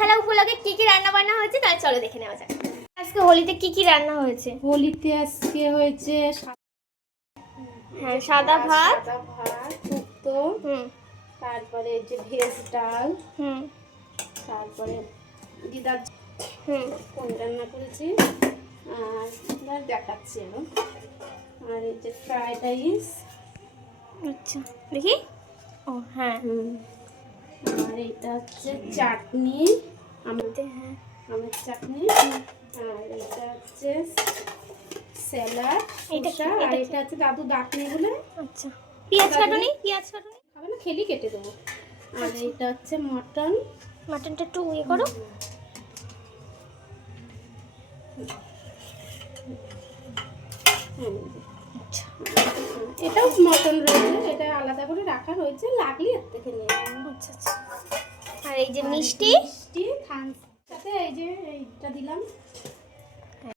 খেলা উপলক্ষে কি কি রান্না বান্না হয়েছে তাহলে চলো দেখে নেওয়া যাক। আজকে হোলিতে কি কি রান্না হয়েছে? হোলিতে আজকে হয়েছে হ্যাঁ, সাদা ভাত, শুক্তো, তারপরে এই যে ভেজ ডাল, তারপরে দিদার পনির রান্না করেছি, আর দেখাচ্ছি এখন, আর এই যে ফ্রাইড রাইস। আচ্ছা দেখি। ও হ্যাঁ, আর এটা হচ্ছে চাটনি, হ্যাঁ আমের চাটনি, আর এটা হচ্ছে স্যালাড, আর এটা হচ্ছে দাদু ডাকনি বলে। আচ্ছা, পেঁয়াজ কাটুনি, পেঁয়াজ কাটুনি খাবে না, খেলি কেটে দেবো। আর এটা হচ্ছে মটন, মাটনটা একটু ইয়ে করো। আচ্ছা, এটাও মটন রয়েছে, এটা আলাদা করে রাখা হয়েছে, লাগলে এর থেকে নিয়ে নেবো। আচ্ছা আচ্ছা। আর এই যে মিষ্টি, মিষ্টি সাথে এই যে এইটা দিলাম,